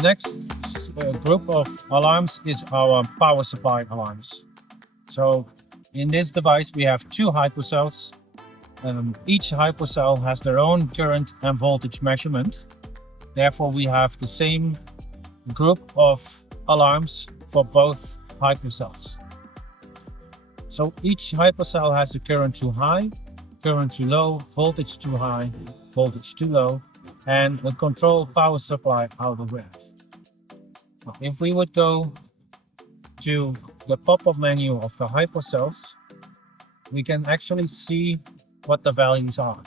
The next group of alarms is our power supply alarms. So in this device we have two hypocells. Each hypocell has their own current and voltage measurement. Therefore we have the same group of alarms for both hypocells. So each hypocell has a current too high, current too low, voltage too high, voltage too low, and a control power supply out of range. If we would go to the pop-up menu of the hypocells, we can actually see what the values are.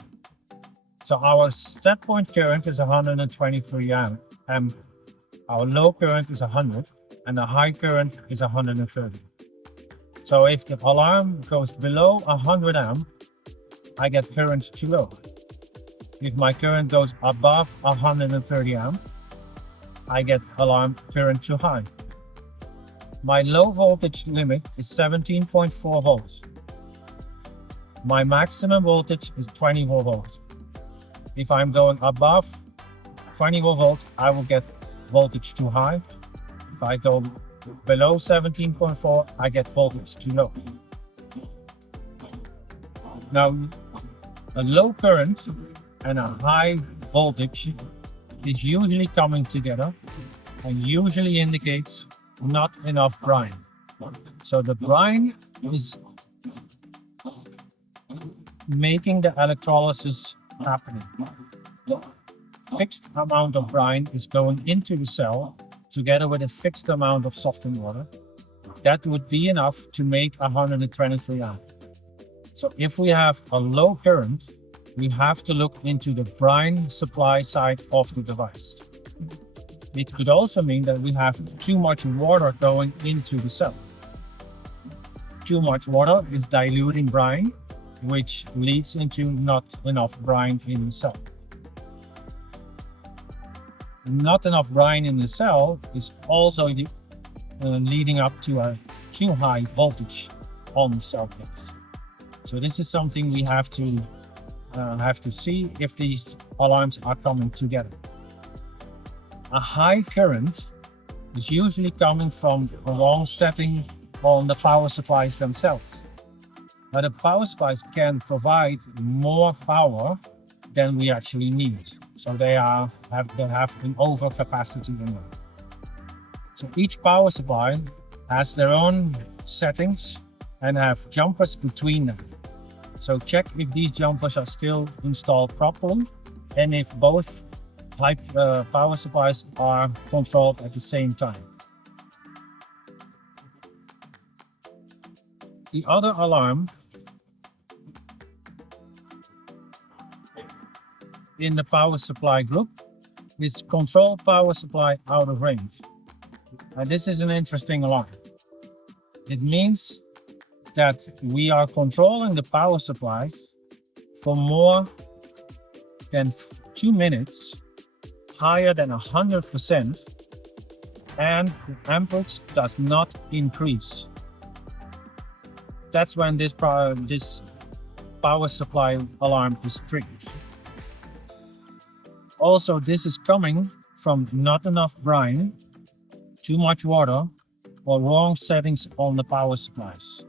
So our set point current is 123 amp, our low current is 100, and the high current is 130. So if the alarm goes below 100 amp, I get current too low. If my current goes above 130 amp, I get alarm current too high. My low voltage limit is 17.4 volts. My maximum voltage is 24 volts. If I'm going above 24 volts, I will get voltage too high. If I go below 17.4, I get voltage too low. Now, a low current and a high voltage is usually coming together and usually indicates not enough brine. So the brine is making the electrolysis happening. Fixed amount of brine is going into the cell together with a fixed amount of softened water. That would be enough to make 123 amp. So if we have a low current, we have to look into the brine supply side of the device. It could also mean that we have too much water going into the cell. Too much water is diluting brine, which leads into not enough brine in the cell. Not enough brine in the cell is also leading up to a too high voltage on the cell case. So this is something we have to see if these alarms are coming together. A high current is usually coming from a wrong setting on the power supplies themselves. But the power supplies can provide more power than we actually need. So they have an overcapacity in them. So each power supply has their own settings and have jumpers between them. So check if these jumpers are still installed properly and if both power supplies are controlled at the same time. The other alarm in the power supply group is control power supply out of range. And this is an interesting alarm. It means that we are controlling the power supplies for more than 2 minutes, higher than 100%, and the amperage does not increase. That's when this power supply alarm is triggered. Also, this is coming from not enough brine, too much water, or wrong settings on the power supplies.